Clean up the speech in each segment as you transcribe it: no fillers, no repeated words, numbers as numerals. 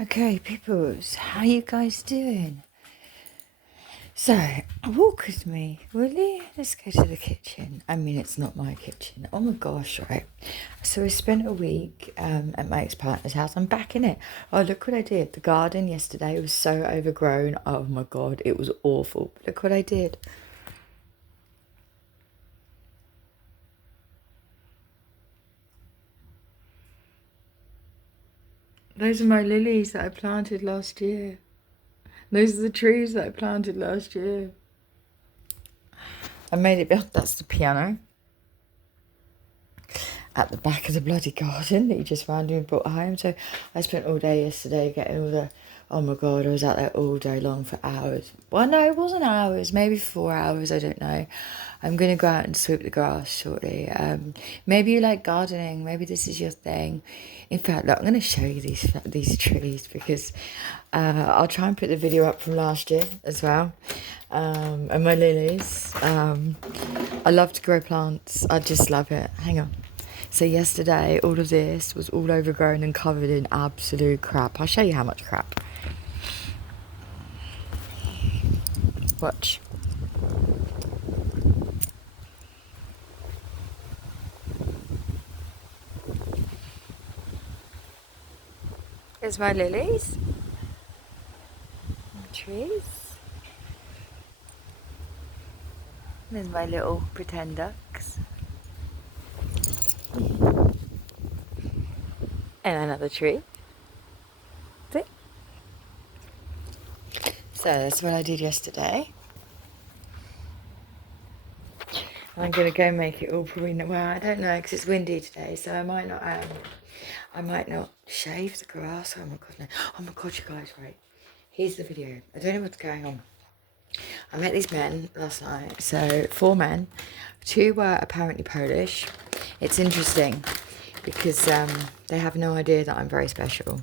Okay, peoples, how you guys doing? So, walk with me, will you? Let's go to the kitchen. I mean, it's not my kitchen. Oh my gosh, right? So I spent a week at my ex-partner's house. I'm back in it. Oh, look what I did. The garden yesterday was so overgrown. Oh my God, it was awful. Look what I did. Those are my lilies that I planted last year. Those are the trees that I planted last year. I made it build. That's the piano at the back of the bloody garden that you just randomly brought home. So I spent all day yesterday getting all the. Oh my God, I was out there all day long for hours. Well, no, it wasn't hours, maybe 4 hours, I don't know. I'm going to go out and sweep the grass shortly. Maybe you like gardening, maybe this is your thing. In fact, look, I'm going to show you these trees because I'll try and put the video up from last year as well. And my lilies. I love to grow plants. I just love it. Hang on. So yesterday, all of this was all overgrown and covered in absolute crap. I'll show you how much crap. Watch. Here's my lilies. Trees. There's my little pretend ducks. And another tree. See? So that's what I did yesterday. I'm gonna go make it all probably. Well, I don't know because it's windy today, so I might not. I might not shave the grass. Oh my God, no! Oh my God, you guys, right? Here's the video. I don't know what's going on. I met these men last night. So 4 men, 2 were apparently Polish. It's interesting because they have no idea that I'm very special.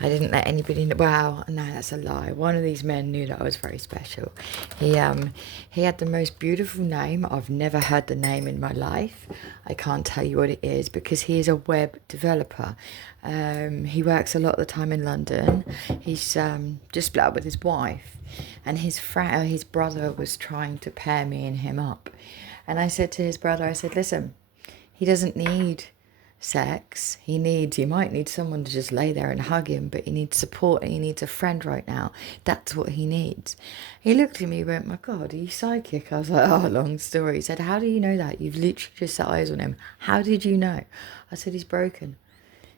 I didn't let anybody know. Wow, no, that's a lie. One of these men knew that I was very special. He had the most beautiful name. I've never heard the name in my life. I can't tell you what it is because he is a web developer. He works a lot of the time in London. He's just split up with his wife, and his brother was trying to pair me and him up. And I said to his brother, I said, listen, he doesn't need sex. He might need someone to just lay there and hug him, but he needs support and he needs a friend right now. That's what he needs. He looked at me and went, my God, are you psychic? I was like, oh, long story. He said, how do you know that? You've literally just set eyes on him. How did you know? I said, he's broken.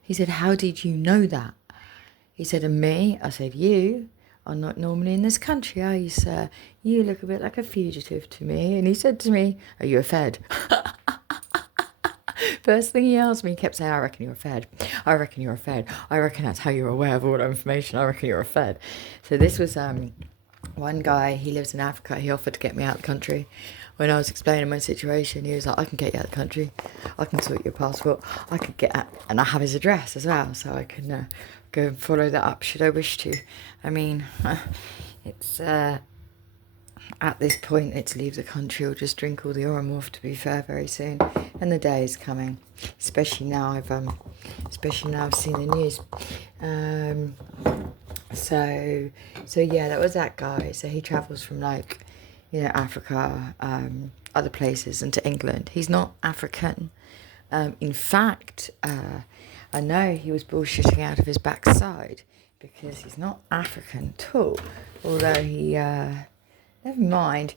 He said, how did you know that? He said, and me? I said, you are not normally in this country, are you, sir? You look a bit like a fugitive to me. And he said to me, are you a Fed? First thing he asked me, he kept saying, I reckon you're a Fed. I reckon you're a Fed. I reckon that's how you're aware of all that information. I reckon you're a Fed. So this was one guy, he lives in Africa. He offered to get me out of the country. When I was explaining my situation, he was like, I can get you out of the country. I can sort your passport. I could get out. And I have his address as well, so I can go and follow that up should I wish to. I mean, it's... at this point, it's leave the country or just drink all the Oromorph, to be fair, very soon. And the day is coming, especially now I've seen the news. So yeah, that was that guy. So he travels from Africa, other places, and to England. He's not African. In fact, I know he was bullshitting out of his backside because he's not African at all. Although he... never mind,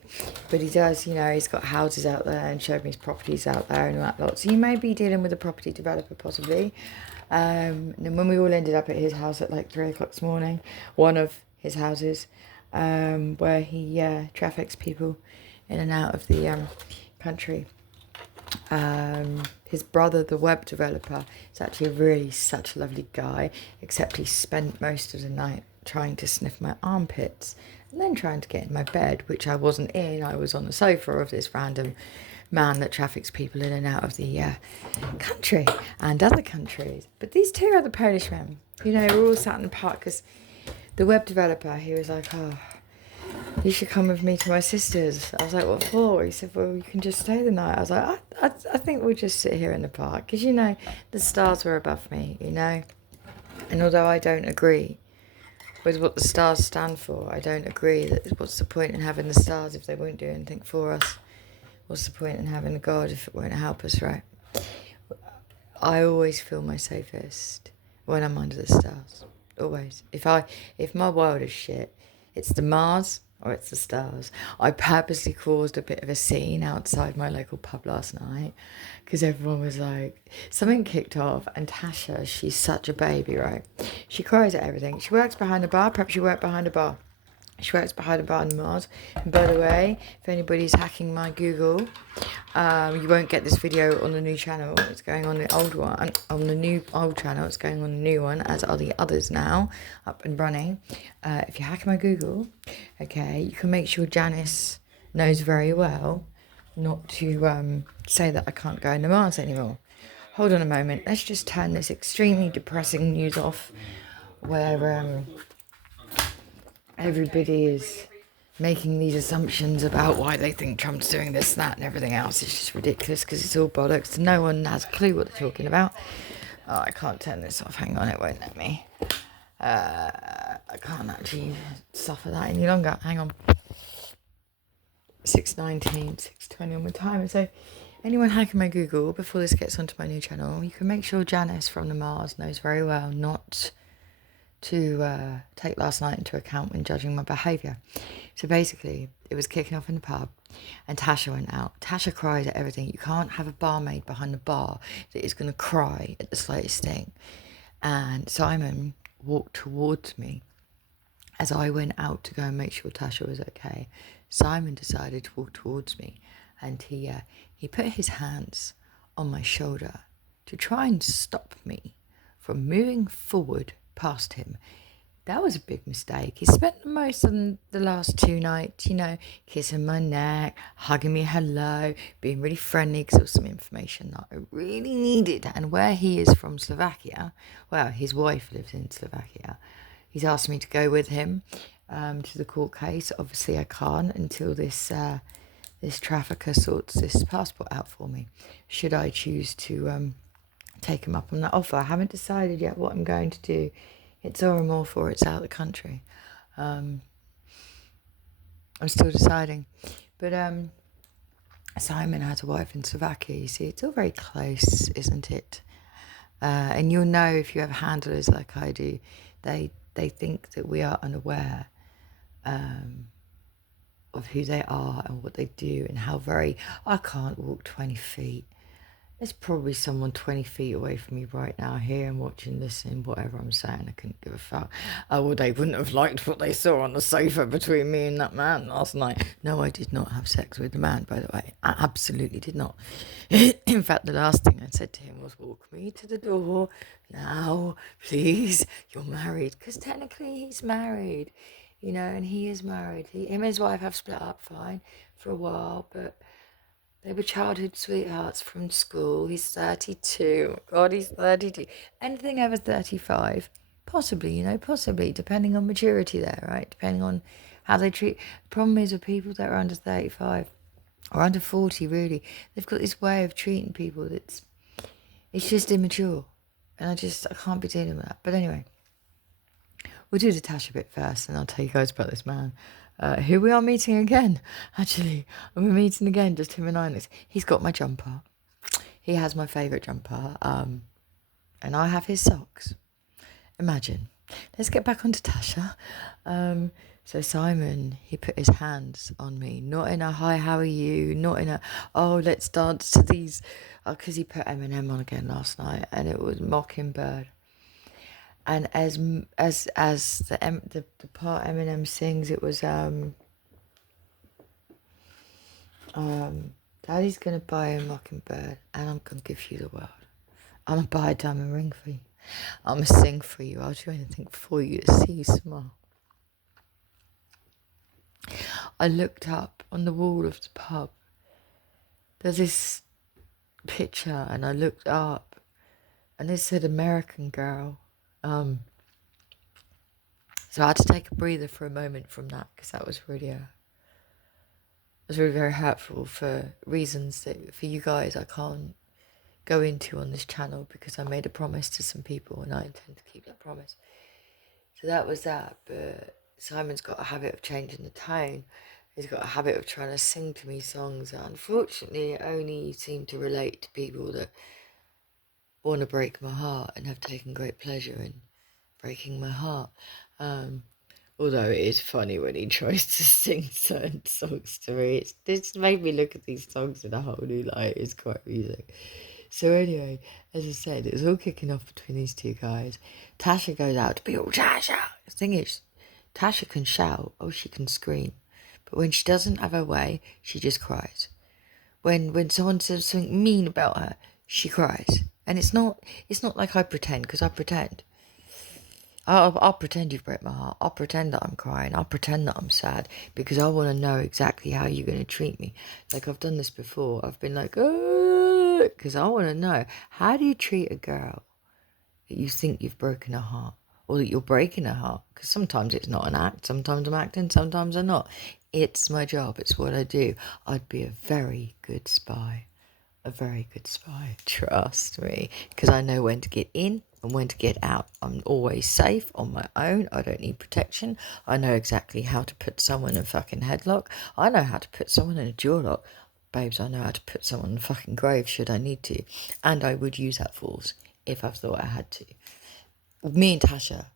but he does, he's got houses out there and showed me his properties out there and all that lot. So he may be dealing with a property developer possibly. And when we all ended up at his house at 3 o'clock this morning, one of his houses, where he traffics people in and out of the country. His brother, the web developer, is actually really such a lovely guy, except he spent most of the night trying to sniff my armpits and then trying to get in my bed, which I wasn't in. I was on the sofa of this random man that traffics people in and out of the country and other countries. But these 2 other Polish men, we're all sat in the park because the web developer, he was like, oh, you should come with me to my sister's. I was like, what for? He said, well, you can just stay the night. I was like, I think we'll just sit here in the park because, the stars were above me, And although I don't agree with what the stars stand for. I don't agree. That what's the point in having the stars if they won't do anything for us? What's the point in having a God if it won't help us, right? I always feel my safest when I'm under the stars. Always. If my world is shit, it's the Mars or it's the stars. I purposely caused a bit of a scene outside my local pub last night because everyone was like, something kicked off, and Tasha, she's such a baby, right? She cries at everything. She works behind a bar. Perhaps you work behind a bar. She works behind a bar in Mars. And by the way, if anybody's hacking my Google, you won't get this video on the new channel. It's going on the old one, on the new old channel. It's going on the new one, as are the others now, up and running. If you hack my Google, okay, you can make sure Janice knows very well not to say that I can't go into Mars anymore. Hold on a moment. Let's just turn this extremely depressing news off, where everybody is making these assumptions about why they think Trump's doing this, that, and everything else. It's just ridiculous because it's all bollocks. No one has a clue what they're talking about. Oh, I can't turn this off. Hang on, it won't let me. I can't actually suffer that any longer. Hang on. 6:19, 6:20 on my timer. So anyone hacking my Google before this gets onto my new channel, you can make sure Janice from the Mars knows very well not to take last night into account when judging my behaviour. So basically, it was kicking off in the pub, and Tasha went out. Tasha cries at everything. You can't have a barmaid behind the bar that is going to cry at the slightest thing. And Simon walked towards me as I went out to go and make sure Tasha was okay. Simon decided to walk towards me, and he put his hands on my shoulder to try and stop me from moving forward past him. That was a big mistake. He spent most of the last 2 nights, kissing my neck, hugging me hello, being really friendly because it was some information that I really needed. And where he is from Slovakia, well, his wife lives in Slovakia. He's asked me to go with him to the court case. Obviously, I can't until this trafficker sorts this passport out for me. Should I choose to take him up on that offer? I haven't decided yet what I'm going to do. It's Oromorph or it's out of the country. I'm still deciding. But Simon has a wife in Slovakia. You see, it's all very close, isn't it? And you'll know if you have handlers like I do, they think that we are unaware of who they are and what they do and how I can't walk 20 feet. There's probably someone 20 feet away from me right now, hearing, watching, listening, whatever I'm saying. I couldn't give a fuck. Well, they wouldn't have liked what they saw on the sofa between me and that man last night. No, I did not have sex with the man, by the way. I absolutely did not. In fact, the last thing I said to him was, walk me to the door now, please. You're married. Because technically he's married, and he is married. Him and his wife have split up fine for a while, but they were childhood sweethearts from school. He's 32. God, he's 32. Anything over 35, possibly, depending on maturity there, right? Depending on how they treat. The problem is with people that are under 35 or under 40, really, they've got this way of treating people it's just immature. And I can't be dealing with that. But anyway, we'll do the Tasha bit first, and I'll tell you guys about this man. Who we are meeting again, actually. And we're meeting again, just him and I. He's got my jumper. He has my favourite jumper. And I have his socks. Imagine. Let's get back onto Tasha. So Simon, he put his hands on me. Not in a, hi, how are you? Not in a, oh, let's dance to these. Because he put Eminem on again last night. And it was Mockingbird. And as the part Eminem sings, it was Daddy's gonna buy a mockingbird, and I'm gonna give you the world. I'm gonna buy a diamond ring for you. I'm gonna sing for you. I'll do anything for you to see you smile. I looked up on the wall of the pub. There's this picture, and I looked up, and it said American Girl. So I had to take a breather for a moment from that, because that was really very hurtful for reasons that for you guys I can't go into on this channel, because I made a promise to some people and I intend to keep that promise. So that was that. But Simon's got a habit of changing the tone. He's got a habit of trying to sing to me songs that unfortunately only seem to relate to people that want to break my heart and have taken great pleasure in breaking my heart. Although it is funny when he tries to sing certain songs to me. It's made me look at these songs in a whole new light. It's quite amusing. So anyway, as I said, it was all kicking off between these two guys. Tasha goes out to be all Tasha. The thing is, Tasha can shout, or she can scream. But when she doesn't have her way, she just cries. When someone says something mean about her, she cries. And it's not like I pretend, because I pretend. I'll pretend you've broke my heart. I'll pretend that I'm crying. I'll pretend that I'm sad because I want to know exactly how you're going to treat me. Like I've done this before. I've been like, oh, because I want to know, how do you treat a girl that you think you've broken her heart or that you're breaking her heart? Because sometimes it's not an act. Sometimes I'm acting. Sometimes I'm not. It's my job. It's what I do. I'd be a very good spy. A very good spy, trust me, because I know when to get in and when to get out. I'm always safe on my own. I don't need protection. I know exactly how to put someone in a fucking headlock. I know how to put someone in a jaw lock. Babes, I know how to put someone in a fucking grave should I need to. And I would use that force if I thought I had to. Me and Tasha,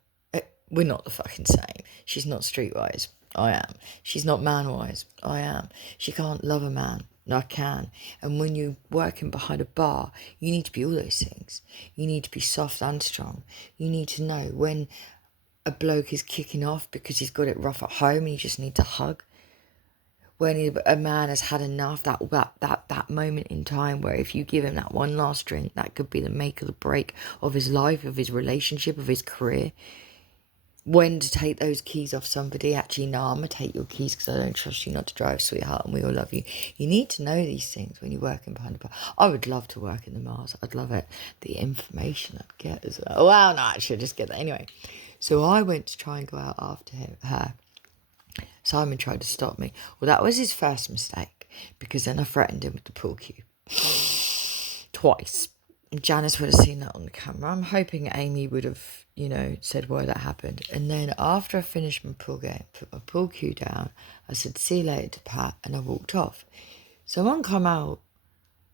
we're not the fucking same. She's not streetwise. I am. She's not man-wise. I am. She can't love a man. I can. And when you're working behind a bar, you need to be all those things. You need to be soft and strong. You need to know when a bloke is kicking off because he's got it rough at home and you just need to hug. When a man has had enough, that moment in time where if you give him that one last drink, that could be the make or the break of his life, of his relationship, of his career. When to take those keys off somebody. Actually, no, I'm going to take your keys because I don't trust you not to drive, sweetheart, and we all love you. You need to know these things when you're working behind the bar. I would love to work in the Mars. I'd love it. The information I'd get as well. Well, no, actually, I'd just get that. Anyway, so I went to try and go out after her. Simon tried to stop me. Well, that was his first mistake because then I threatened him with the pool cue. Twice. Janice would have seen that on the camera. I'm hoping Amy would have, said why that happened. And then after I finished my pool game, put my pool cue down, I said, see you later to Pat, and I walked off. Someone come out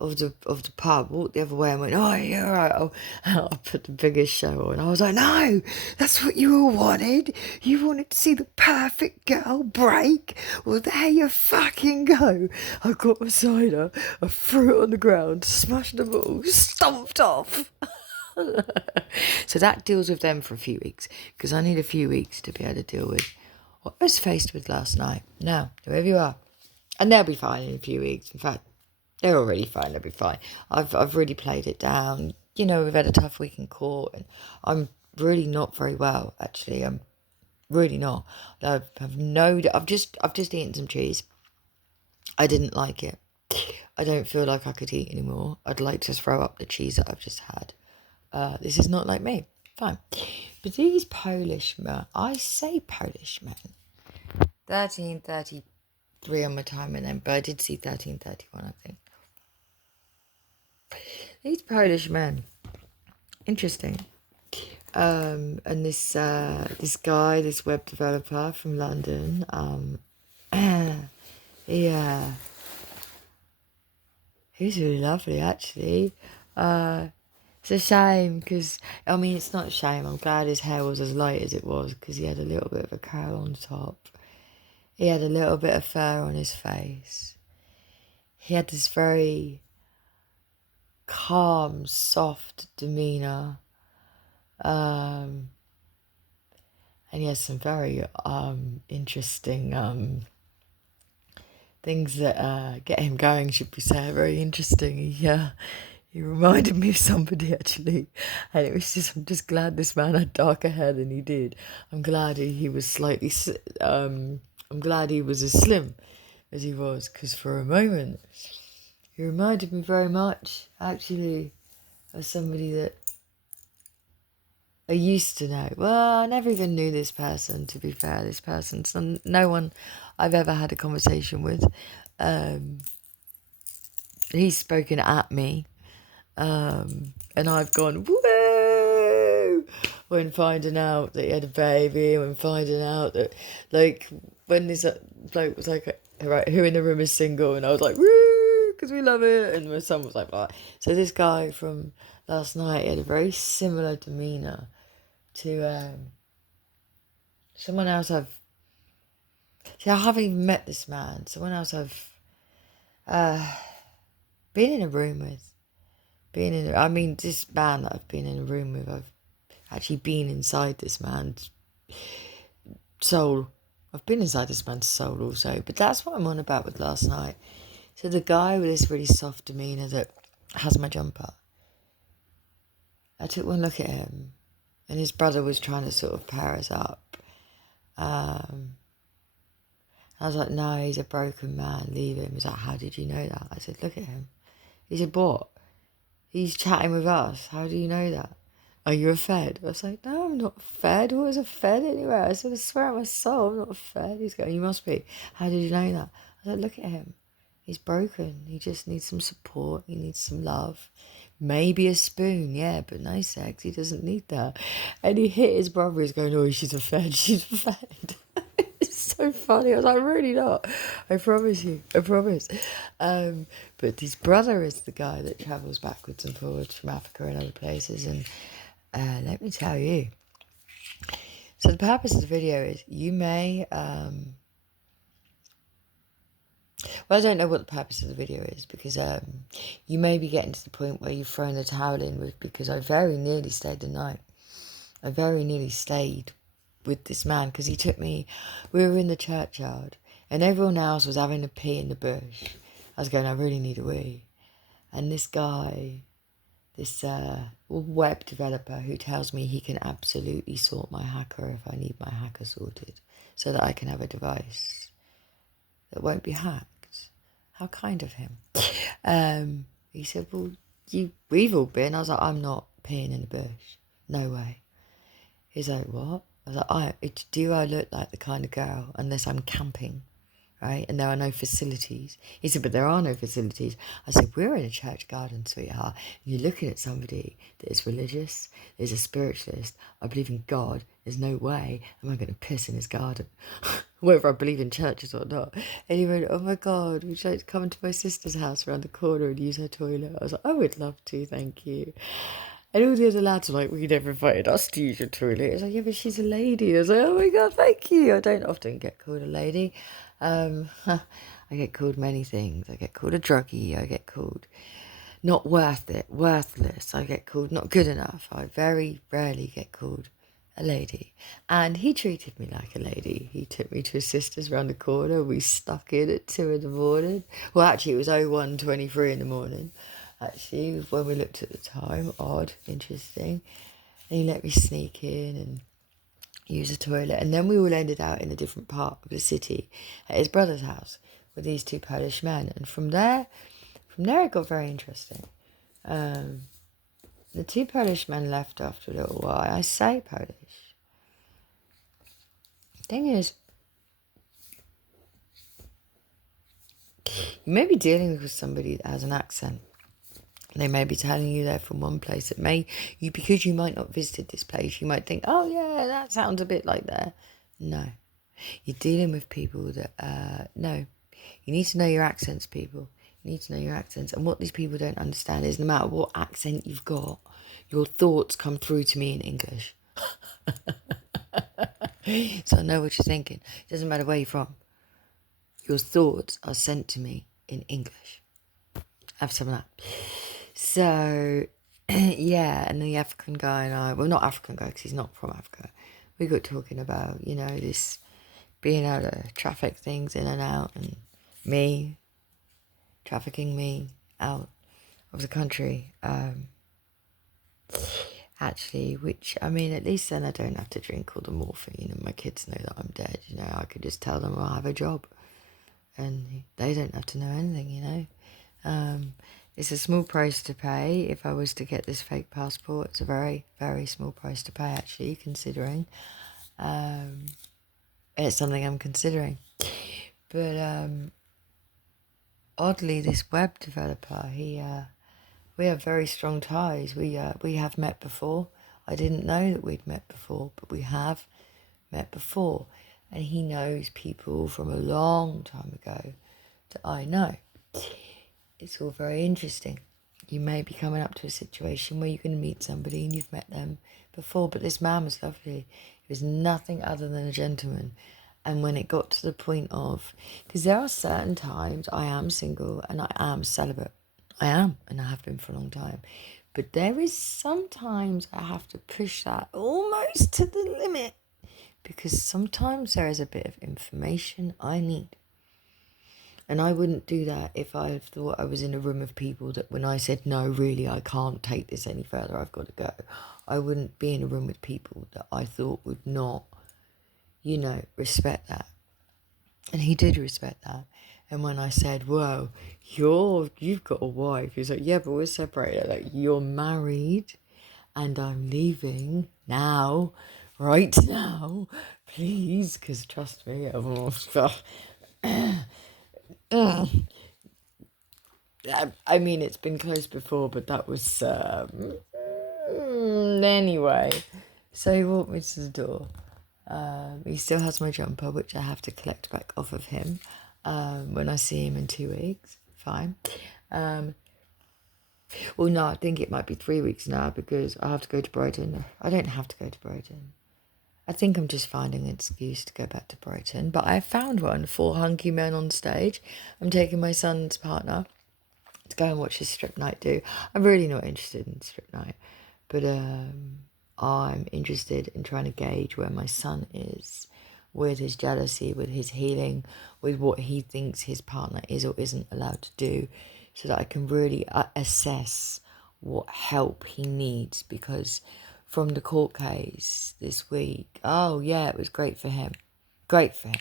of the pub, walked the other way and went, oh, you're right. Oh, I put the biggest show on. I was like, no, that's what you all wanted. You wanted to see the perfect girl break. Well, there you fucking go. I got my cider, I threw it on the ground, smashed the bottle, stomped off. So that deals with them for a few weeks because I need a few weeks to be able to deal with what I was faced with last night. Now, whoever you are, and they'll be fine in a few weeks. In fact, they're already fine. They'll be fine. I've really played it down. We've had a tough week in court, and I'm really not very well. Actually, I'm really not. I've just eaten some cheese. I didn't like it. I don't feel like I could eat anymore. I'd like to throw up the cheese that I've just had. This is not like me. Fine. But these Polish men, I say Polish men. 13:33 on my time, and then, but I did see 13:31, I think. These Polish men, interesting. And this guy, this web developer from London, yeah, he's really lovely actually. It's a shame because, it's not a shame. I'm glad his hair was as light as it was because he had a little bit of a curl on top. He had a little bit of fur on his face. He had this very calm, soft demeanour. And he has some very interesting things that get him going, should we say. Very interesting. He reminded me of somebody actually, and I'm just glad this man had darker hair than he did. I'm glad he was slightly I'm glad he was as slim as he was, because for a moment he reminded me very much actually of somebody that I used to know. Well, I never even knew this person, to be fair. This person's no one I've ever had a conversation with. He's spoken at me, and I've gone, woo! when finding out that he had a baby, when finding out that, like, when this bloke was like, right, who in the room is single? And I was like, woo, because we love it. And my son was like, blah. So this guy from last night had a very similar demeanour to someone else see, I haven't even met this man. Someone else I've been in a room with. I mean, this man that I've been in a room with, I've actually been inside this man's soul. I've been inside this man's soul also, but that's what I'm on about with last night. So the guy with this really soft demeanour that has my jumper, I took one look at him, and his brother was trying to sort of pair us up. I was like, no, he's a broken man, leave him. He's like, how did you know that? I said, look at him. He said, what? He's chatting with us. How do you know that? Are you a Fed? I was like, no, I'm not a Fed. What is a Fed anyway? I said, I swear on my soul, I'm not a Fed. He's going, you must be. How did you know that? I said, look at him. He's broken. He just needs some support. He needs some love. Maybe a spoon, yeah, but no sex. He doesn't need that. And he hit his brother. He's going, oh, she's a Fed. She's a Fed. It's so funny. I was like, really not. I promise you. I promise. But his brother is the guy that travels backwards and forwards from Africa and other places. And let me tell you. So the purpose of the video is you may... well, I don't know what the purpose of the video is because you may be getting to the point where you've thrown the towel in with, because I very nearly stayed the night. I very nearly stayed with this man because he took me, we were in the churchyard and everyone else was having a pee in the bush. I was going, I really need a wee. And this guy, this web developer who tells me he can absolutely sort my hacker if I need my hacker sorted so that I can have a device that won't be hacked. How kind of him. He said, well, we've all been. I was like, I'm not peeing in the bush. No way. He's like, what? I was like, do I look like the kind of girl unless I'm camping, right? And there are no facilities. He said, but there are no facilities. I said, we're in a church garden, sweetheart. And you're looking at somebody that is religious, is a spiritualist. I believe in God. There's no way am I going to piss in his garden, whether I believe in churches or not. And he went, oh my God, would you like to come to my sister's house around the corner and use her toilet? I was like, I would love to, thank you. And all the other lads were like, well, you never invited us to use your toilet. I was like, yeah, but she's a lady. I was like, oh my God, thank you. I don't often get called a lady. I get called many things. I get called a druggie. I get called not worth it, worthless. I get called not good enough. I very rarely get called a lady. And he treated me like a lady. He took me to his sister's round the corner. We stuck in at 2 in the morning. Well, actually, it was 01:23 in the morning. Actually, when we looked at the time, odd, interesting. And he let me sneak in and use the toilet. And then we all ended out in a different part of the city at his brother's house with these 2 Polish men. And from there it got very interesting. The 2 Polish men left after a little while. I say Polish. The thing is, you may be dealing with somebody that has an accent. They may be telling you they're from one place. It may, because you might not visited this place, you might think, oh yeah, that sounds a bit like there. No. You're dealing with people that, no. You need to know your accents, people. You need to know your accents. And what these people don't understand is no matter what accent you've got, your thoughts come through to me in English. So I know what you're thinking. It doesn't matter where you're from. Your thoughts are sent to me in English. Have some of that. So, yeah, and the African guy and I, well, not African guy because he's not from Africa. We got talking about, this being able to traffic things in and out, and me trafficking me out of the country. Actually, which, I mean, at least then I don't have to drink all the morphine and my kids know that I'm dead, I could just tell them I have a job and they don't have to know anything, It's a small price to pay if I was to get this fake passport. It's a very, very small price to pay, actually, considering. It's something I'm considering. But oddly, this web developer, we have very strong ties. We have met before. I didn't know that we'd met before, but we have met before. And he knows people from a long time ago that I know. It's all very interesting. You may be coming up to a situation where you're going to meet somebody and you've met them before, but this man was lovely. He was nothing other than a gentleman. And when it got to the point of, because there are certain times I am single and I am celibate. I am, and I have been for a long time. But there is sometimes I have to push that almost to the limit, because sometimes there is a bit of information I need. And I wouldn't do that if I thought I was in a room of people that when I said, no, really, I can't take this any further, I've got to go. I wouldn't be in a room with people that I thought would not, respect that. And he did respect that. And when I said, whoa, you've got a wife. He's like, yeah, but we're separated. Like, you're married and I'm leaving now, right now, please, because trust me, I mean, it's been close before, but that was, anyway. So he walked me to the door. He still has my jumper, which I have to collect back off of him when I see him in 2 weeks. Fine. Well, no, I think it might be 3 weeks now because I have to go to Brighton. I don't have to go to Brighton. I think I'm just finding an excuse to go back to Brighton. But I found one for hunky men on stage. I'm taking my son's partner to go and watch his strip night do. I'm really not interested in strip night. But I'm interested in trying to gauge where my son is with his jealousy, with his healing, with what he thinks his partner is or isn't allowed to do, so that I can really assess what help he needs. Because from the court case this week, oh yeah, it was great for him. Great for him.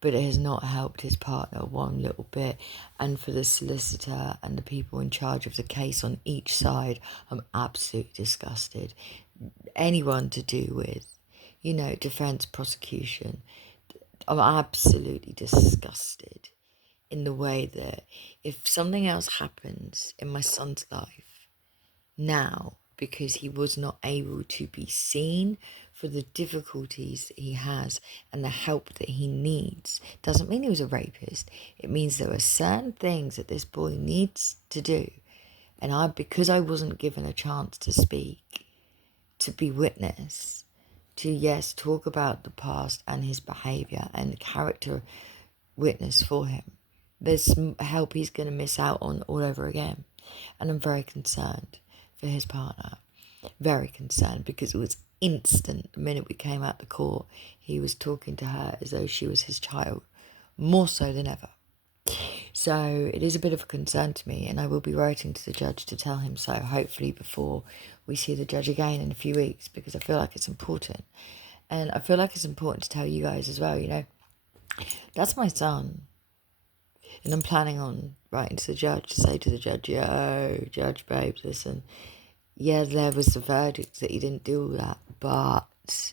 But it has not helped his partner one little bit. And for the solicitor and the people in charge of the case on each side, I'm absolutely disgusted. Anyone to do with, defence, prosecution, I'm absolutely disgusted in the way that if something else happens in my son's life now, because he was not able to be seen for the difficulties that he has and the help that he needs, doesn't mean he was a rapist. It means there are certain things that this boy needs to do. And because I wasn't given a chance to speak, to be witness, to, yes, talk about the past and his behaviour and character witness for him, there's help he's going to miss out on all over again. And I'm very concerned for his partner. Very concerned, because it was instant. The minute we came out the court, he was talking to her as though she was his child, more so than ever. So it is a bit of a concern to me, and I will be writing to the judge to tell him so, hopefully before we see the judge again in a few weeks, because I feel like it's important. And I feel like it's important to tell you guys as well, that's my son. And I'm planning on writing to the judge to say to the judge, yo, judge, babe, listen, yeah, there was the verdict that he didn't do all that, but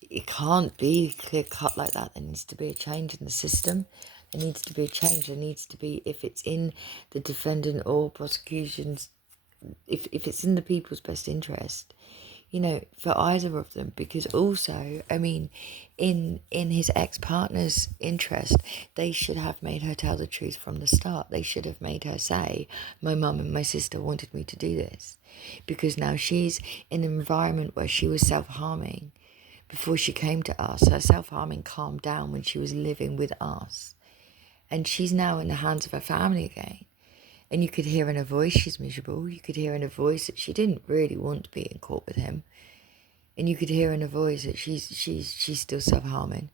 it can't be clear cut like that. There needs to be a change in the system. There needs to be a change. There needs to be, if it's in the defendant or prosecution's, if it's in the people's best interest, for either of them. Because also, I mean, in his ex-partner's interest, they should have made her tell the truth from the start. They should have made her say, my mum and my sister wanted me to do this. Because now she's in an environment where she was self-harming before she came to us. Her self-harming calmed down when she was living with us. And she's now in the hands of her family again. And you could hear in her voice she's miserable. You could hear in her voice that she didn't really want to be in court with him. And you could hear in her voice that she's still self-harming.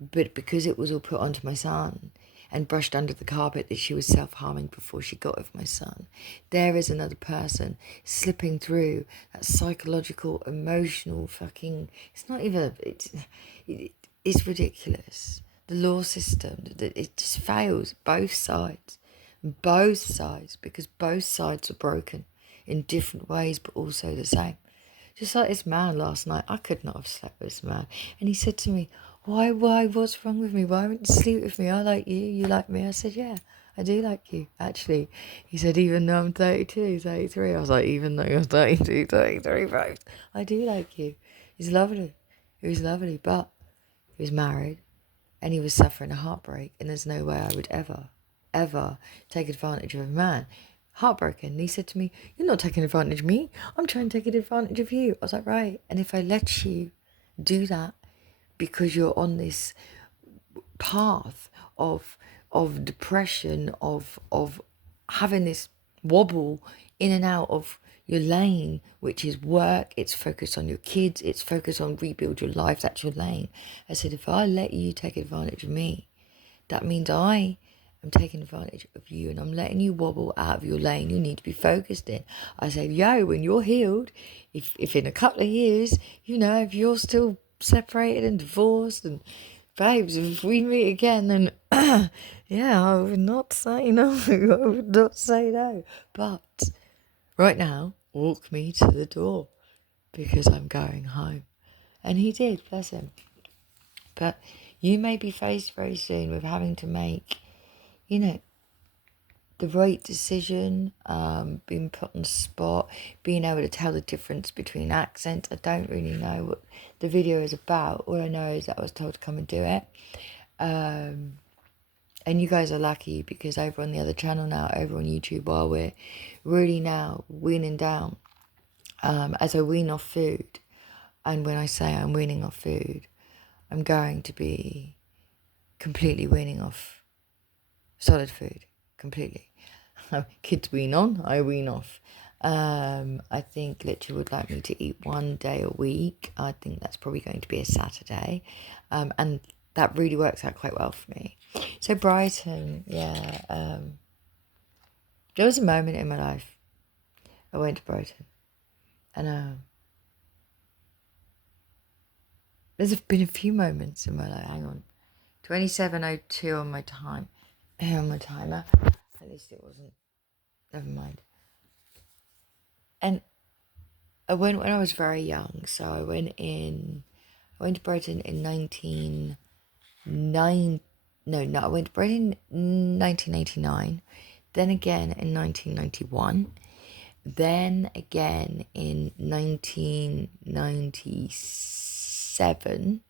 But because it was all put onto my son and brushed under the carpet that she was self-harming before she got with my son, there is another person slipping through that psychological, emotional fucking... It's not even... It's ridiculous. The law system, it just fails both sides. Both sides, because both sides are broken in different ways, but also the same. Just like this man last night, I could not have slept with this man. And he said to me, why, what's wrong with me? Why wouldn't you sleep with me? I like you, you like me. I said, yeah, I do like you, actually. He said, even though I'm 32, 33. I was like, even though you're 32, 33, both. I do like you. He's lovely. He was lovely, but he was married and he was suffering a heartbreak, and there's no way I would ever take advantage of a man. Heartbroken. And he said to me, you're not taking advantage of me. I'm trying to take advantage of you. I was like, right. And if I let you do that because you're on this path of depression, of having this wobble in and out of your lane, which is work, it's focused on your kids, it's focused on rebuild your life, that's your lane. I said, if I let you take advantage of me, that means I am taking advantage of you, and I'm letting you wobble out of your lane you need to be focused in. I said, yo, when you're healed, if in a couple of years, if you're still separated and divorced, and babes, if we meet again, then yeah, I would not say no. I would not say no. But right now, walk me to the door because I'm going home. And he did, bless him. But you may be faced very soon with having to make, the right decision, being put on the spot, being able to tell the difference between accents. I don't really know what the video is about. All I know is that I was told to come and do it. And you guys are lucky because over on the other channel now, over on YouTube, while we're really now weaning down, as I wean off food, and when I say I'm weaning off food, I'm going to be completely weaning off solid food, completely. Kids wean on, I wean off. I think Litcha would like me to eat 1 day a week. I think that's probably going to be a Saturday. And that really works out quite well for me. So Brighton, yeah. There was a moment in my life I went to Brighton, and there's been a few moments in my life. Hang on, 27:02 on my time, on my timer. At least it wasn't. Never mind. And I went when I was very young. So I went to Brighton in 1989. No, I went to Brighton in 1989. Then again in 1991. Then again in 1997.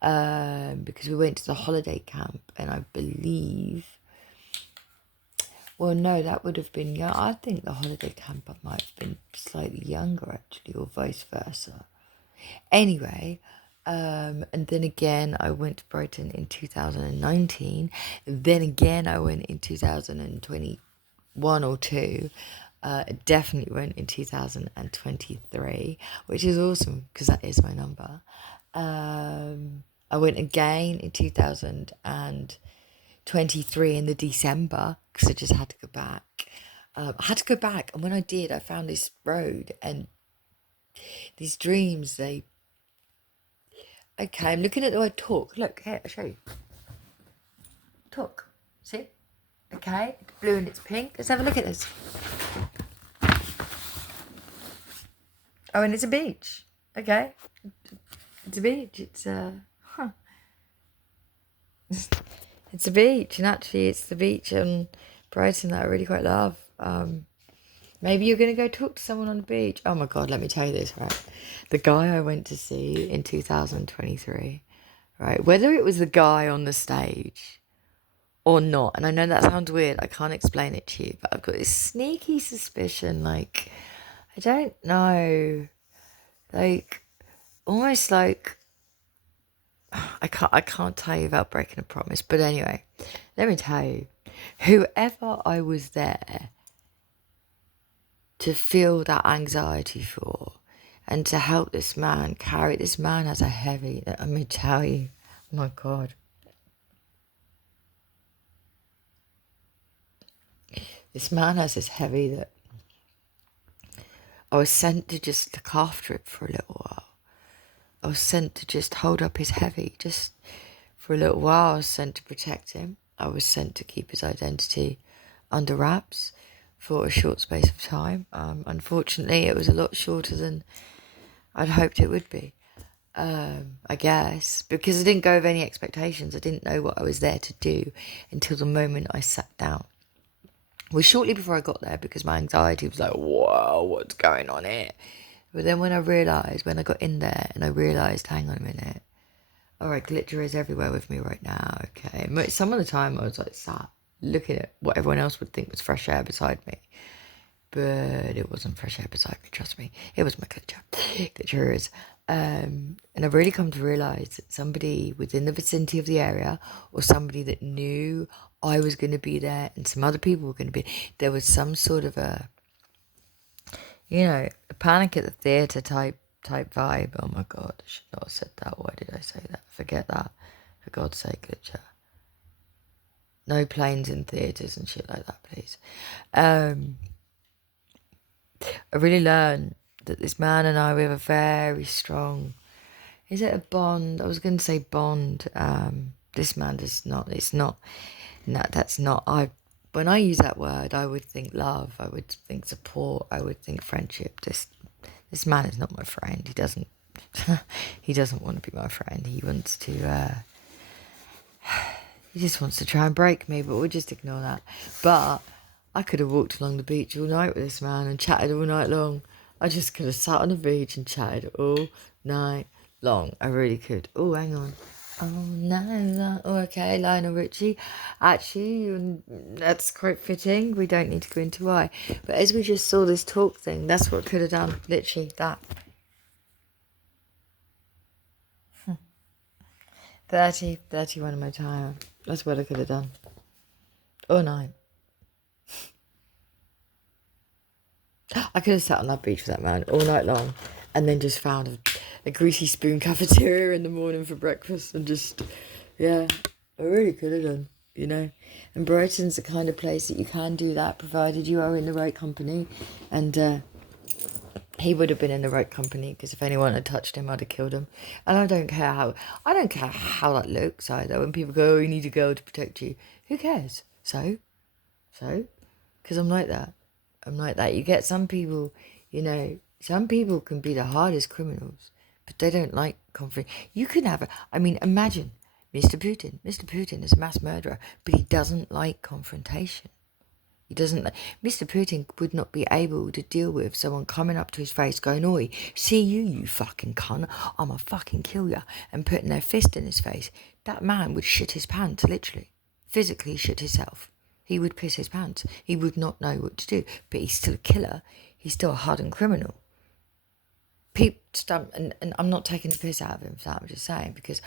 Because we went to the holiday camp, and I believe, well, no, that would have been young. I think the holiday camp I might have been slightly younger actually, or vice versa. Anyway, and then again I went to Brighton in 2019. Then again I went in 2021 or 2. Definitely went in 2023, which is awesome because that is my number. I went again in 2023 in the December because I just had to go back. I had to go back, and when I did, I found this road and these dreams. Okay, I'm looking at the word talk. Look, here, I'll show you. Talk. See? Okay, it's blue and it's pink. Let's have a look at this. Oh, and it's a beach. Okay. It's a beach. It's it's a beach, and actually it's the beach in Brighton that I really quite love. Maybe you're going to go talk to someone on the beach. Oh my God, let me tell you this, right? The guy I went to see in 2023, right? Whether it was the guy on the stage or not, and I know that sounds weird, I can't explain it to you, but I've got this sneaky suspicion, like, I don't know, like, almost like, I can't tell you without breaking a promise, but anyway, let me tell you, whoever I was there to feel that anxiety for, and to help this man carry, this man has a heavy, let me tell you, oh my God. This man has this heavy that I was sent to just look after it for a little while. I was sent to just hold up his heavy, just for a little while. I was sent to protect him. I was sent to keep his identity under wraps for a short space of time. Unfortunately, it was a lot shorter than I'd hoped it would be, I guess, because I didn't go with any expectations. I didn't know what I was there to do until the moment I sat down. Well, shortly before I got there, because my anxiety was like, whoa, what's going on here? But then when I got in there and I realised, hang on a minute, all right, glitter is everywhere with me right now, okay? Some of the time I was like sat looking at what everyone else would think was fresh air beside me. But it wasn't fresh air beside me, trust me. It was my glitter. Glitter is. And I've really come to realise that somebody within the vicinity of the area, or somebody that knew I was going to be there and some other people were going to be, there was some sort of a a Panic at the Theatre type vibe. Oh my god, I should not have said that. Why did I say that? Forget that. For God's sake, Glitcher. No planes in theatres and shit like that, please. I really learned that this man and I, we have a very strong... Is it a bond? I was going to say bond. This man does not. It's not... No, that's not... When I use that word, I would think love. I would think support. I would think friendship. This man is not my friend. He doesn't... he doesn't want to be my friend. He wants to... he just wants to try and break me, but we'll just ignore that. But I could have walked along the beach all night with this man and chatted all night long. I just could have sat on the beach and chatted all night long. I really could. Oh, hang on. Oh, no. Oh, okay, Lionel Richie. Actually, that's quite fitting. We don't need to go into why. But as we just saw this talk thing, that's what could have done. Literally, that. 31 of my time. That's what I could have done. All night. I could have sat on that beach with that man all night long and then just found a greasy spoon cafeteria in the morning for breakfast and just, yeah, I really could have done, And Brighton's the kind of place that you can do that provided you are in the right company. And he would have been in the right company because if anyone had touched him, I'd have killed him. And I don't care how that looks either. When people go, oh, you need a girl to protect you. Who cares? So? Because I'm like that. You get some people, some people can be the hardest criminals, but they don't like conflict. You can have imagine Mr. Putin. Mr. Putin is a mass murderer, but he doesn't like confrontation. He doesn't like... Mr. Putin would not be able to deal with someone coming up to his face going, oi, see you fucking cunt, I'ma fucking kill ya, and putting their fist in his face. That man would shit his pants, literally. Physically shit himself. He would piss his pants. He would not know what to do. But he's still a killer. He's still a hardened criminal. And I'm not taking the piss out of him for that. I'm just saying, because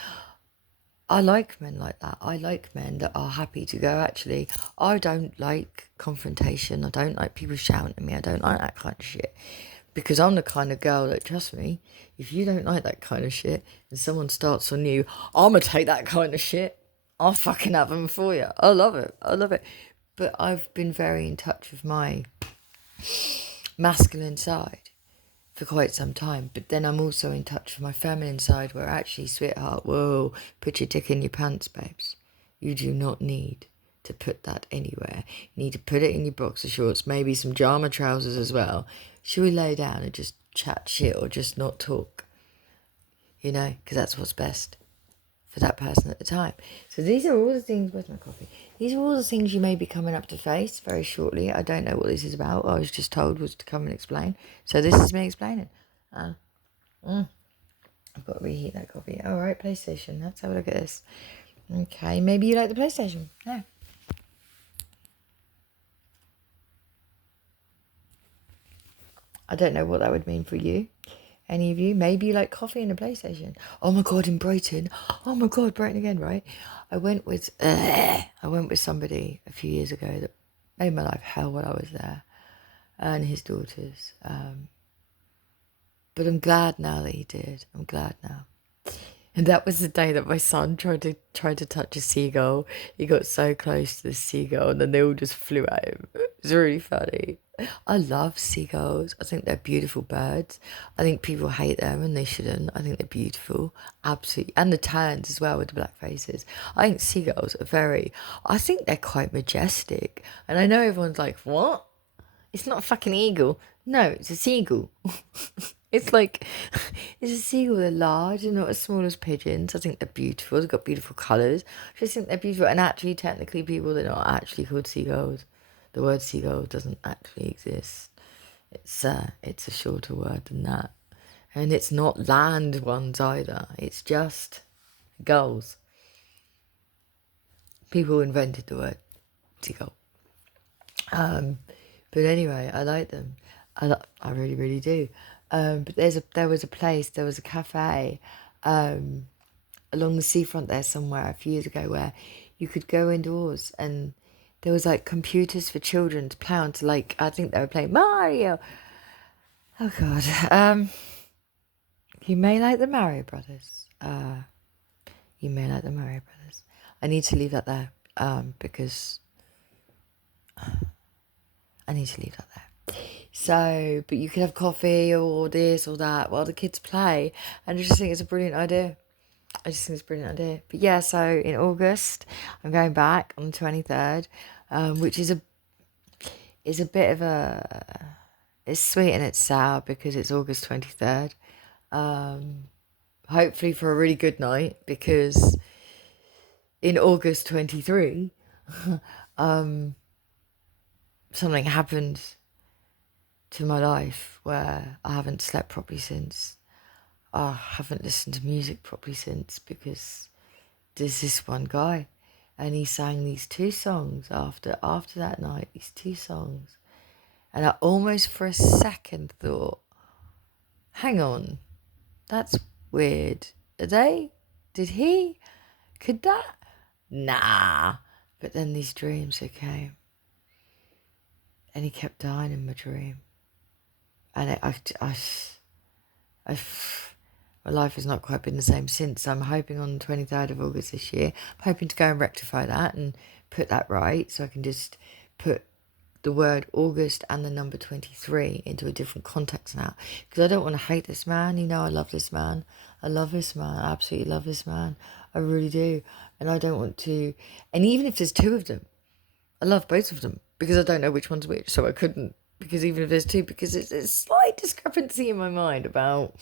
I like men like that. I like men that are happy to go, actually, I don't like confrontation. I don't like people shouting at me. I don't like that kind of shit. Because I'm the kind of girl that, trust me, if you don't like that kind of shit and someone starts on you, I'm going to take that kind of shit. I'll fucking have them for you. I love it. But I've been very in touch with my masculine side for quite some time. But then I'm also in touch with my feminine side where actually, sweetheart, whoa, put your dick in your pants, babes. You do not need to put that anywhere. You need to put it in your boxer shorts, maybe some pajama trousers as well. Should we lay down and just chat shit or just not talk? Because that's what's best for that person at the time. So these are all the things... Where's my coffee? These are all the things you may be coming up to face very shortly. I don't know what this is about. I was just told was to come and explain. So this is me explaining. I've got to reheat that coffee. All right, PlayStation. Let's have a look at this. Okay, maybe you like the PlayStation. Yeah. I don't know what that would mean for you. Any of you? Maybe you like coffee and a PlayStation. Oh my god, in Brighton. Oh my god, Brighton again, right? I went with somebody a few years ago that made my life hell while I was there, and his daughters. But I'm glad now that he did. I'm glad now. And that was the day that my son tried to touch a seagull. He got so close to the seagull, and then they all just flew at him. It was really funny. I love seagulls. I think they're beautiful birds. I think people hate them, and they shouldn't. I think they're beautiful. Absolutely. And the terns as well with the black faces. I think seagulls are I think they're quite majestic. And I know everyone's like, what? It's not a fucking eagle. No, it's a seagull. It's a seagull. They're large and not as small as pigeons. I think they're beautiful. They've got beautiful colours. I just think they're beautiful. And actually, technically, people, they're not actually called seagulls. The word seagull doesn't actually exist. It's a shorter word than that. And it's not land ones either. It's just gulls. People invented the word seagull. But anyway, I like them. I really, really do. But there was a cafe along the seafront there somewhere a few years ago where you could go indoors and there was like computers for children to play on to, like, I think they were playing Mario. Oh God. You may like the Mario Brothers. You may like the Mario Brothers. I need to leave that there because I need to leave that there. So, but you could have coffee or this or that while the kids play. And I just think it's a brilliant idea. I just think it's a brilliant idea. But yeah, so in August, I'm going back on the 23rd, which is a bit of a... It's sweet and it's sour because it's August 23rd. Hopefully for a really good night, because in August 23, something happened to my life where I haven't slept properly since. I haven't listened to music properly since, because there's this one guy and he sang these two songs after that night, these two songs. And I almost for a second thought, hang on, that's weird. Could that? Nah. But then these dreams came. And he kept dying in my dream. And my life has not quite been the same since. So I'm hoping on the 23rd of August this year, I'm hoping to go and rectify that and put that right, so I can just put the word August and the number 23 into a different context now. Because I don't want to hate this man. You know, I love this man. I love this man. I absolutely love this man. I really do. And I don't want to... And even if there's two of them, I love both of them, because I don't know which one's which, so I couldn't, because even if there's two, because it's a slight discrepancy in my mind about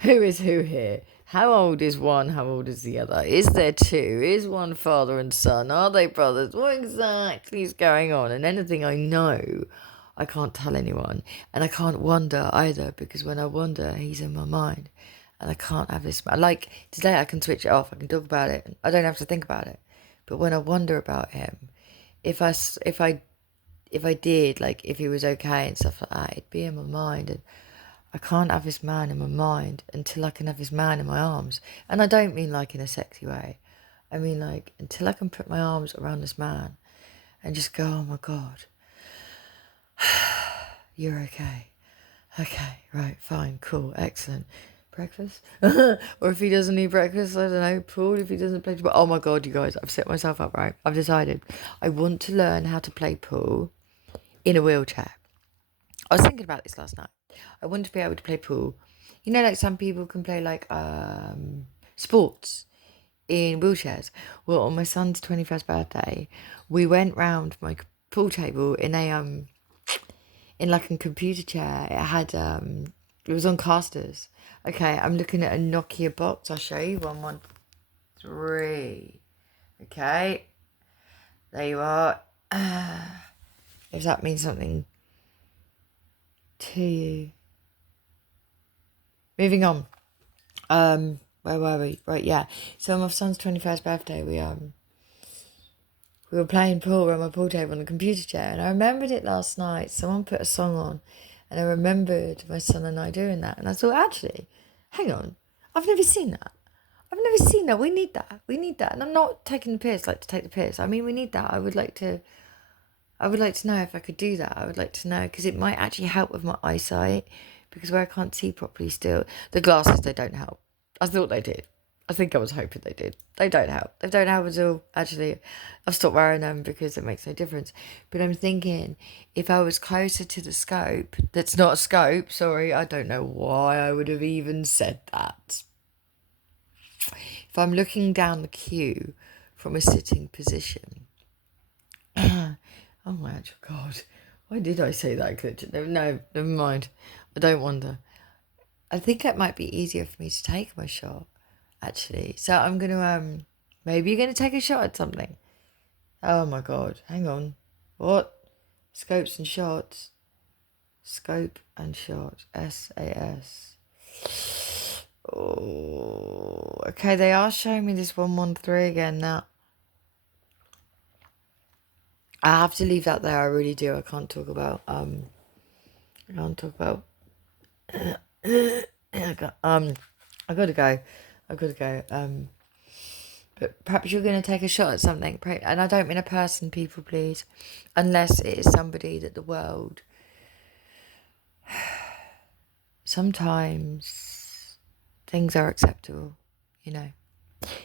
who is who here. How old is one? How old is the other? Is there two? Is one father and son? Are they brothers? What exactly is going on? And anything I know, I can't tell anyone. And I can't wonder either, because when I wonder, he's in my mind. And I can't have this... Like, today I can switch it off. I can talk about it. I don't have to think about it. But when I wonder about him, if I did, like, if he was okay and stuff like that, it'd be in my mind. And I can't have this man in my mind until I can have this man in my arms. And I don't mean like in a sexy way. I mean like until I can put my arms around this man and just go, oh my God, you're okay. Okay, right, fine, cool, excellent. Breakfast? Or if he doesn't eat breakfast, I don't know, pool, if he doesn't play pool. Oh my God, you guys, I've set myself up, right? I've decided I want to learn how to play pool in a wheelchair. I was thinking about this last night. I want to be able to play pool. You know, like some people can play like sports in wheelchairs. Well, on my son's 21st birthday, we went round my pool table in like a computer chair. It had it was on casters. Okay, I'm looking at a Nokia box. I'll show you. 113. Okay, there you are. If that means something to you. Moving on. Where were we? Right, yeah. So on my son's 21st birthday, we were playing pool around my pool table on the computer chair, and I remembered it last night. Someone put a song on, and I remembered my son and I doing that, and I thought, actually, hang on, I've never seen that. We need that. And I'm not taking the piss, like to take the piss. I mean, we need that. I would like to know if I could do that. I would like to know, because it might actually help with my eyesight, because where I can't see properly still, the glasses, they don't help. I thought they did. I think I was hoping they did. They don't help. They don't help at all. Actually, I've stopped wearing them because it makes no difference. But I'm thinking, if I was closer to the scope, that's not a scope, sorry, I don't know why I would have even said that. If I'm looking down the queue from a sitting position, oh my actual God, why did I say that, Glitch? No, never mind. I don't wonder. I think that might be easier for me to take my shot, actually. So I'm going to, maybe you're going to take a shot at something. Oh my God, hang on. What? Scopes and shots. Scope and shot. SAS. Oh, okay. They are showing me this 113 again now. I have to leave that there. I really do. I can't talk about. I can't talk about. I gotta go. I gotta go. But perhaps you're going to take a shot at something. And I don't mean a person, people, please. Unless it is somebody that the world... Sometimes things are acceptable, you know.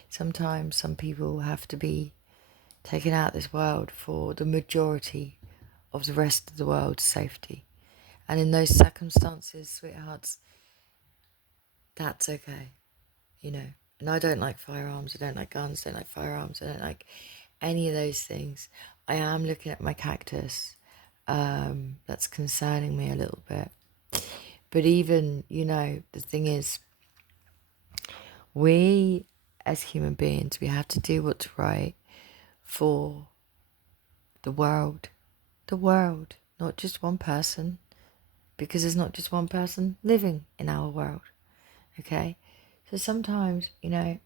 Sometimes some people have to be taken out of this world for the majority of the rest of the world's safety. And in those circumstances, sweethearts, that's okay, you know. And I don't like firearms, I don't like guns, I don't like firearms, I don't like any of those things. I am looking at my cactus. That's concerning me a little bit. But even, you know, the thing is, we as human beings, we have to do what's right for the world. The world, not just one person. Because there's not just one person living in our world. Okay? So sometimes, you know,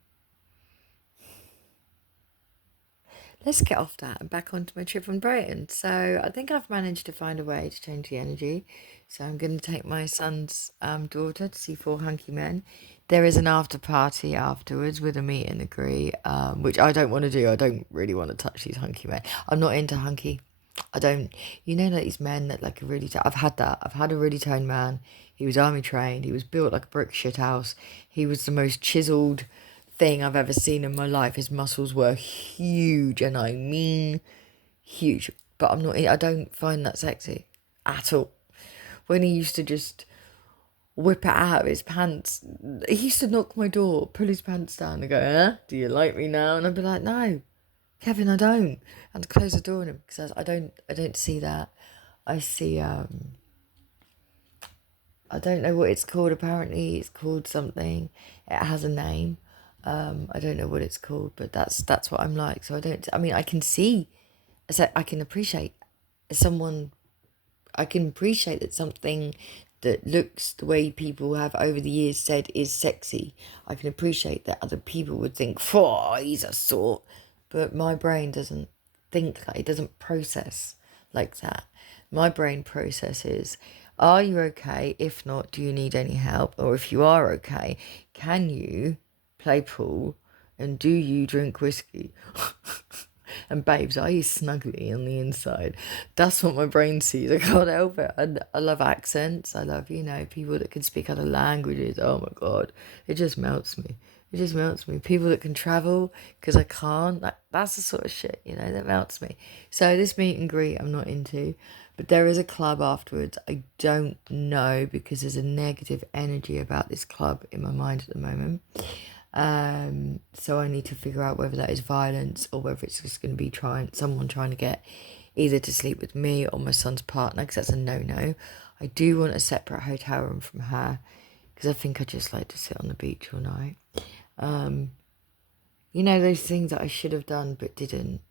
let's get off that and back onto my trip on Brighton. So I think I've managed to find a way to change the energy. So I'm going to take my son's daughter to see 4 hunky men. There is an after party afterwards with a meet and agree, which I don't want to do. I don't really want to touch these hunky men. I'm not into hunky. I don't, you know, like these men that like a really, I've had that. I've had a really toned man. He was army trained. He was built like a brick shit house. He was the most chiseled thing I've ever seen in my life. His muscles were huge, and I mean huge. But I don't find that sexy at all. When he used to just whip it out of his pants, he used to knock my door, pull his pants down and go, do you like me now? And I'd be like, no, Kevin, I don't. And close the door on him, because I don't see that. I see, I don't know what it's called. Apparently it's called something. It has a name. I don't know what it's called, but that's what I'm like. So I can see, I can appreciate someone, I can appreciate that something that looks the way people have over the years said is sexy. I can appreciate that other people would think, he's a sort. But my brain doesn't think like, it doesn't process like that. My brain processes, are you okay? If not, do you need any help? Or if you are okay, can you play pool? And do you drink whiskey? And babes, are you snuggly on the inside? That's what my brain sees. I can't help it. I love accents. I love, you know, people that can speak other languages. Oh my God. It just melts me. It just melts me. People that can travel because I can't. That's the sort of shit, you know, that melts me. So this meet and greet I'm not into. But there is a club afterwards. I don't know, because there's a negative energy about this club in my mind at the moment. So I need to figure out whether that is violence or whether it's just going to be someone trying to get either to sleep with me or my son's partner, because that's a no-no. I do want a separate hotel room from her, because I think I just like to sit on the beach all night. You know, those things that I should have done but didn't,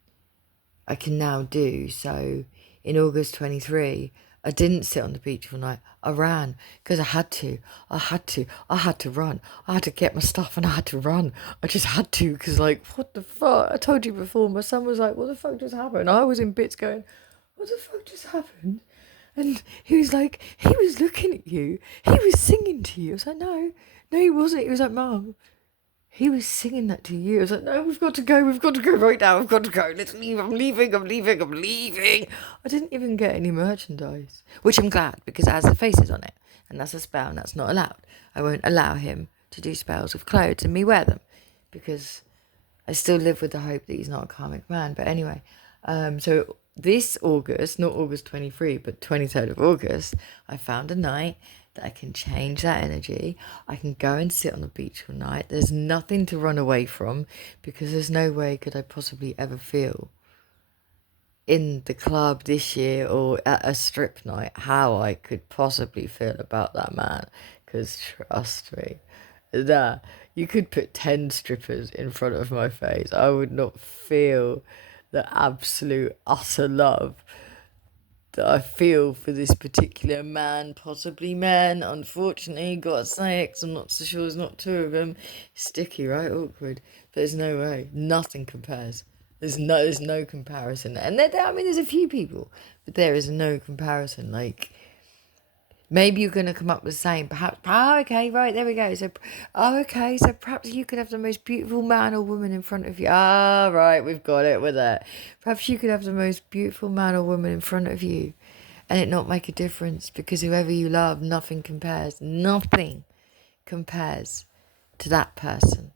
I can now do. So in August 23, I didn't sit on the beach all night. I ran because I had to. I had to run. I had to get my stuff and I had to run. I just had to, because like, what the fuck? I told you before, my son was like, what the fuck just happened? I was in bits going, what the fuck just happened? And he was like, he was looking at you. He was singing to you. I was like, no, he wasn't. He was like, Mum, he was singing that to you. I was like, no, we've got to go right now, we've got to go, let's leave, I'm leaving. I didn't even get any merchandise, which I'm glad, because it has the faces on it, and that's a spell, and that's not allowed. I won't allow him to do spells with clothes and me wear them, because I still live with the hope that he's not a karmic man. But anyway, so this August, not August 23, but 23rd of August, I found a night that I can change that energy. I can go and sit on the beach all night. There's nothing to run away from, because there's no way could I possibly ever feel in the club this year or at a strip night how I could possibly feel about that man. Because trust me, that you could put 10 strippers in front of my face, I would not feel the absolute utter love that I feel for this particular man, possibly men. Unfortunately, gotta say it 'cause I'm not so sure there's not two of them. Sticky, right? Awkward. But there's no way. Nothing compares. There's no comparison. And I mean, there's a few people, but there is no comparison. Like, maybe you're going to come up with the same. Perhaps, oh, okay, right, there we go. So, oh, okay, so perhaps you could have the most beautiful man or woman in front of you. Ah, right, we've got it with it. Perhaps you could have the most beautiful man or woman in front of you and it not make a difference because whoever you love, nothing compares. Nothing compares to that person.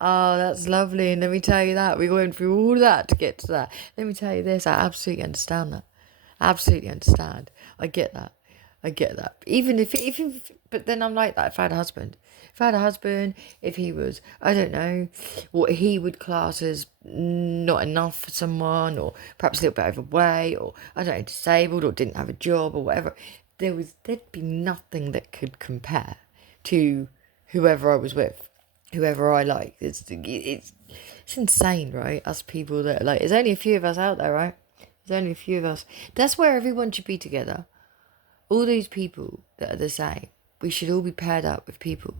Oh, that's lovely. And let me tell you that. We went through all that to get to that. Let me tell you this. I absolutely understand that. Absolutely understand. I get that. I get that. Even if, but then I'm like that if I had a husband. If I had a husband, if he was, I don't know, what he would class as not enough for someone, or perhaps a little bit overweight, or I don't know, disabled, or didn't have a job, or whatever, there'd be nothing that could compare to whoever I was with, whoever I like. It's insane, right? Us people that like, there's only a few of us out there, right? There's only a few of us. That's where everyone should be together. All those people that are the same, we should all be paired up with people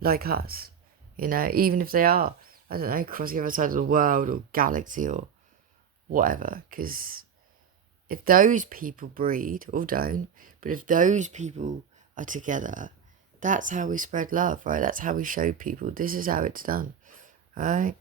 like us, you know, even if they are, I don't know, across the other side of the world or galaxy or whatever, because if those people breed, or don't, but if those people are together, that's how we spread love, right? That's how we show people this is how it's done, right?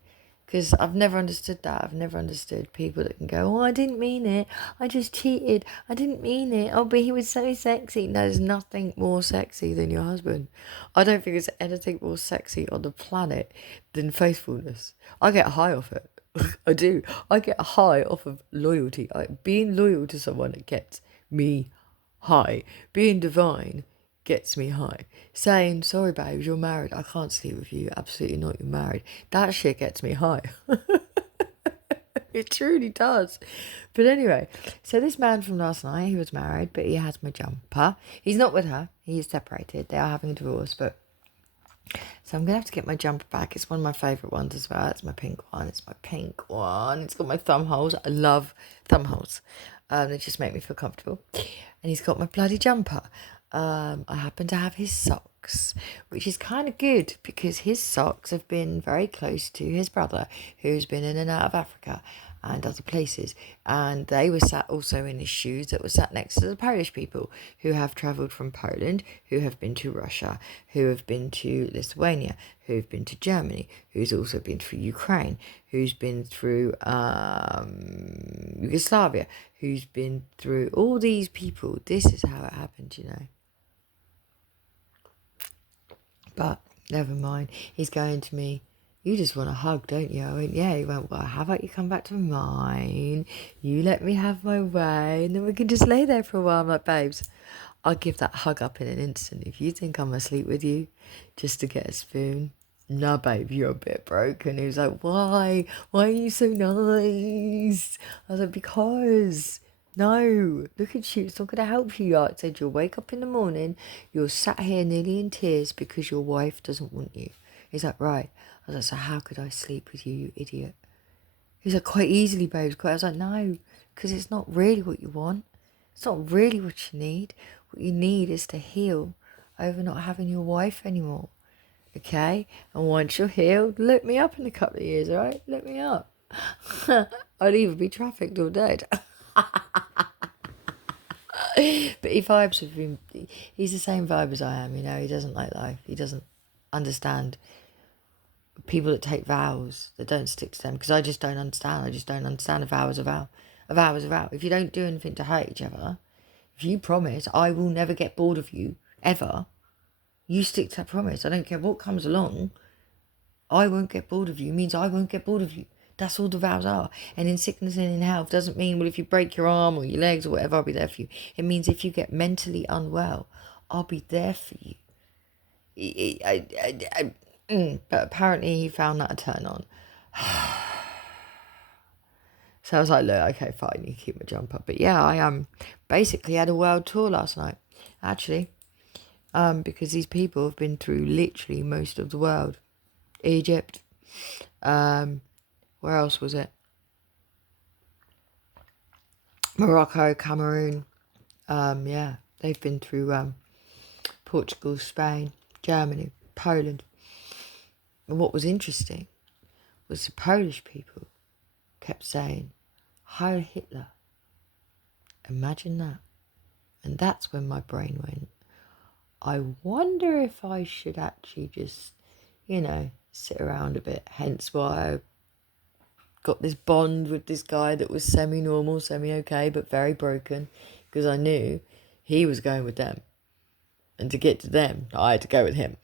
Because I've never understood that. I've never understood people that can go, oh, I didn't mean it. I just cheated. I didn't mean it. Oh, but he was so sexy. No, there's nothing more sexy than your husband. I don't think there's anything more sexy on the planet than faithfulness. I get high off it. I do. I get high off of loyalty. Being loyal to someone gets me high. Being divine gets me high. Saying, sorry babes, you're married, I can't sleep with you, absolutely not, you're married, that shit gets me high. It truly does. But anyway, so this man from last night, he was married, but he has my jumper. He's not with her, he is separated, they are having a divorce, but so I'm gonna have to get my jumper back. It's one of my favourite ones as well. It's my pink one. It's got my thumb holes. I love thumb holes. They just make me feel comfortable. And he's got my bloody jumper. I happen to have his socks, which is kind of good because his socks have been very close to his brother, who's been in and out of Africa and other places. And they were sat also in his shoes that were sat next to the Polish people who have travelled from Poland, who have been to Russia, who have been to Lithuania, who have been to Germany, who's also been through Ukraine, who's been through Yugoslavia, who's been through all these people. This is how it happened, you know. But never mind. He's going to me, you just want a hug, don't you? I went, yeah. He went, well, how about you come back to mine? You let me have my way, and then we can just lay there for a while. I'm like, babes, I'll give that hug up in an instant. If you think I'm asleep with you just to get a spoon, no, babe, you're a bit broken. He was like, why? Why are you so nice? I was like, because... No, look at you, it's not going to help you. I said, you'll wake up in the morning, you're sat here nearly in tears because your wife doesn't want you. He's like, right. I was like, so how could I sleep with you, you idiot? He's like, quite easily, babe. I was like, no, because it's not really what you want. It's not really what you need. What you need is to heal over not having your wife anymore. Okay? And once you're healed, look me up in a couple of years, all right? Look me up. I'll either be trafficked or dead. But he vibes with him. He's the same vibe as I am, you know. He doesn't like life. He doesn't understand people that take vows that don't stick to them, because I just don't understand. I just don't understand a vow is a vow. A vow is a vow. If you don't do anything to hurt each other, if you promise, I will never get bored of you, ever, you stick to that promise. I don't care what comes along. I won't get bored of you means I won't get bored of you. That's all the vows are. And in sickness and in health doesn't mean, well, if you break your arm or your legs or whatever, I'll be there for you. It means if you get mentally unwell, I'll be there for you. But apparently he found that a turn on. So I was like, look, okay, fine, you keep my jumper. But yeah, I basically had a world tour last night, actually. Because these people have been through literally most of the world. Egypt, where else was it? Morocco, Cameroon. Yeah, they've been through Portugal, Spain, Germany, Poland. And what was interesting was the Polish people kept saying, Heil Hitler. Imagine that. And that's when my brain went, I wonder if I should actually just, sit around a bit. Hence why I got this bond with this guy that was semi-normal, semi-okay, but very broken, because I knew he was going with them. And to get to them, I had to go with him.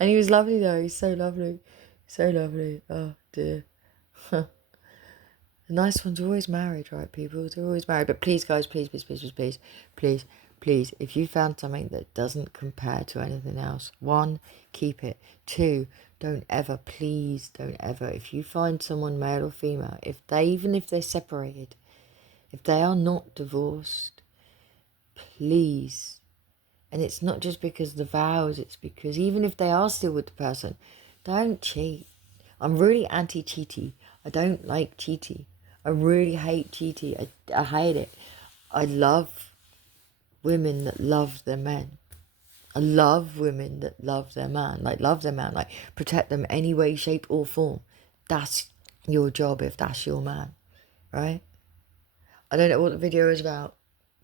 And he was lovely though. He's so lovely. So lovely. Oh dear. The nice ones are always married, right, people? They're always married. But please, guys, please, please, please, please, please, please, please, if you found something that doesn't compare to anything else, 1, keep it. 2, don't ever, please don't ever, if you find someone male or female, even if they're separated, if they are not divorced, please. And it's not just because of the vows, it's because even if they are still with the person, don't cheat. I'm really anti-cheaty. I don't like cheaty. I really hate cheaty. I hate it. I love women that love their men. I love women that love their man. Like protect them any way, shape or form. That's your job if that's your man, right? I don't know what the video is about,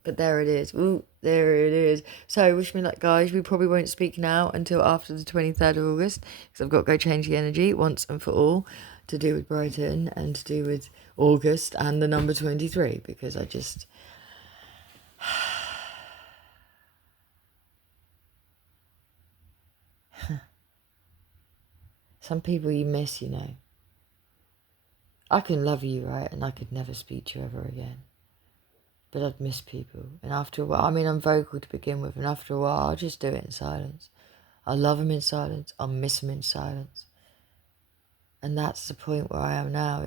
but there it is. Ooh, there it is. So wish me luck, guys. We probably won't speak now until after the 23rd of August, because I've got to go change the energy once and for all, to do with Brighton and to do with August and the number 23, because I just... Some people you miss, I can love you, right? And I could never speak to you ever again. But I'd miss people. And after a while, I'm vocal to begin with. And after a while, I'll just do it in silence. I'll love them in silence. I'll miss them in silence. And that's the point where I am now.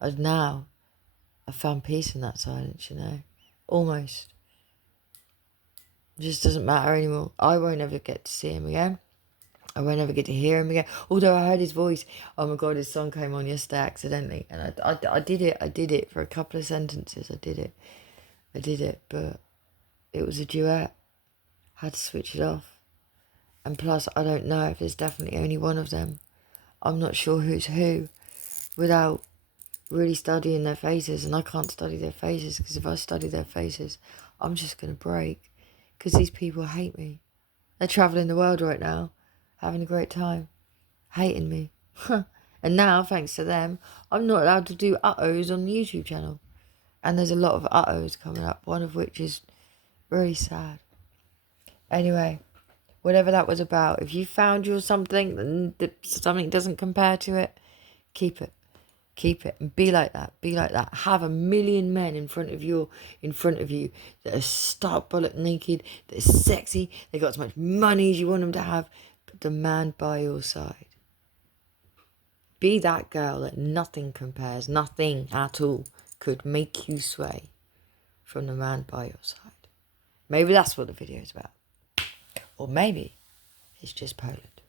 I've found peace in that silence, Almost. It just doesn't matter anymore. I won't ever get to see him again. I won't ever get to hear him again. Although I heard his voice. Oh my God, his song came on yesterday accidentally. And I did it for a couple of sentences. I did it. But it was a duet. Had to switch it off. And plus, I don't know if there's definitely only one of them. I'm not sure who's who without really studying their faces. And I can't study their faces, because if I study their faces, I'm just going to break. Because these people hate me. They're travelling the world right now, having a great time, hating me. And now, thanks to them, I'm not allowed to do uh-ohs on the YouTube channel. And there's a lot of uh-ohs coming up, one of which is really sad. Anyway, whatever that was about, if you found your something and something doesn't compare to it, keep it. Keep it and be like that. Have 1 million men in front of you that are stark bullet naked, that are sexy, they got as much money as you want them to have, but the man by your side. Be that girl that nothing compares, nothing at all could make you sway from the man by your side. Maybe that's what the video is about. Or maybe it's just Poland.